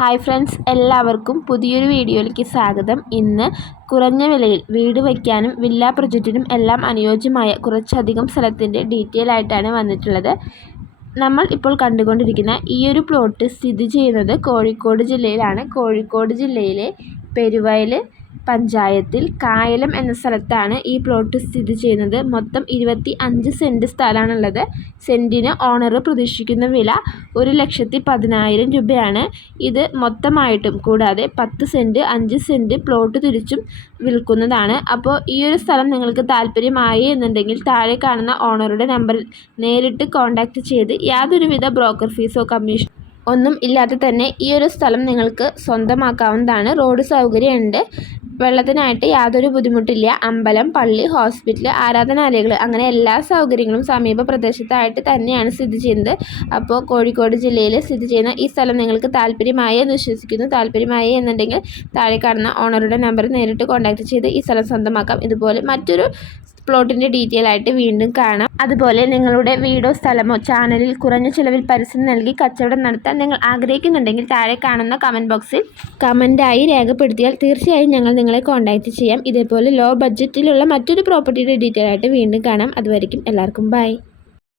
Hi friends എല്ലാവർക്കും പുതിയൊരു വീഡിയോയിലേക്ക് സ്വാഗതം. ഇന്ന് കുറഞ്ഞ വിലയിൽ വീട് വയ്ക്കാനും വില്ല പ്രൊജക്റ്റിനും എല്ലാം അനുയോജ്യമായ കുറച്ചധികം സ്ഥലത്തിന്റെ ഡീറ്റെയിൽ ആയിട്ടാണ് വന്നിട്ടുള്ളത്. നമ്മൾ ഇപ്പോൾ കണ്ടുകൊണ്ടിരിക്കുന്ന ഈ ഒരു പ്ലോട്ട് സ്ഥിതി ചെയ്യുന്നത് കോഴിക്കോട് ജില്ലയിലാണ്. കോഴിക്കോട് ജില്ലയിലെ പെരുവയൽ പഞ്ചായത്തിൽ കായലം എന്ന സ്ഥലത്താണ് ഈ പ്ലോട്ട് സ്ഥിതി ചെയ്യുന്നത്. മൊത്തം ഇരുപത്തി അഞ്ച് സെന്റ് സ്ഥലമാണുള്ളത്. സെന്റിന് ഓണർ പ്രതീക്ഷിക്കുന്ന വില ഒരു ലക്ഷത്തി പതിനായിരം രൂപയാണ്. ഇത് മൊത്തമായിട്ടും കൂടാതെ പത്ത് സെന്റ് അഞ്ച് സെന്റ് പ്ലോട്ട് തിരിച്ചും വിൽക്കുന്നതാണ്. അപ്പോൾ ഈ ഒരു സ്ഥലം നിങ്ങൾക്ക് താല്പര്യമായി എന്നുണ്ടെങ്കിൽ താഴെ കാണുന്ന ഓണറുടെ നമ്പറിൽ നേരിട്ട് കോൺടാക്റ്റ് ചെയ്ത് യാതൊരുവിധ ബ്രോക്കർ ഫീസോ കമ്മീഷൻ ഒന്നും ഇല്ലാതെ തന്നെ ഈ ഒരു സ്ഥലം നിങ്ങൾക്ക് സ്വന്തമാക്കാവുന്നതാണ്. റോഡ് സൗകര്യമുണ്ട്. വെള്ളത്തിനായിട്ട് യാതൊരു ബുദ്ധിമുട്ടില്ല. അമ്പലം പള്ളി ഹോസ്പിറ്റൽ ആരാധനാലയങ്ങൾ അങ്ങനെ എല്ലാ സൗകര്യങ്ങളും സമീപ പ്രദേശത്തായിട്ട് തന്നെയാണ് സ്ഥിതി ചെയ്യുന്നത്. അപ്പോൾ കോഴിക്കോട് ജില്ലയിൽ സ്ഥിതി ചെയ്യുന്ന ഈ സ്ഥലം നിങ്ങൾക്ക് താല്പര്യമായി എന്ന് വിശ്വസിക്കുന്നു. താല്പര്യമായി എന്നുണ്ടെങ്കിൽ താഴെ കാണുന്ന ഓണറുടെ നമ്പർ നേരിട്ട് കോൺടാക്റ്റ് ചെയ്ത് ഈ സ്ഥലം സ്വന്തമാക്കാം. ഇതുപോലെ മറ്റൊരു പ്ലോട്ടിന്റെ ഡീറ്റെയിൽ ആയിട്ട് വീണ്ടും കാണാം. അതുപോലെ നിങ്ങളുടെ വീടോ സ്ഥലമോ ചാനലിൽ കുറഞ്ഞ ചിലവിൽ പരസ്യം നൽകി കച്ചവടം നടത്താൻ നിങ്ങൾ ആഗ്രഹിക്കുന്നുണ്ടെങ്കിൽ താഴെ കാണുന്ന കമന്റ് ബോക്സിൽ കമന്റായി രേഖപ്പെടുത്തിയാൽ തീർച്ചയായും ഞങ്ങൾ നിങ്ങളെ കോൺടാക്റ്റ് ചെയ്യാം. ഇതേപോലെ ലോ ബഡ്ജറ്റിലുള്ള മറ്റൊരു പ്രോപ്പർട്ടിയുടെ ഡീറ്റെയിൽ ആയിട്ട് വീണ്ടും കാണാം. അതുവരെയും എല്ലാവർക്കും ബൈ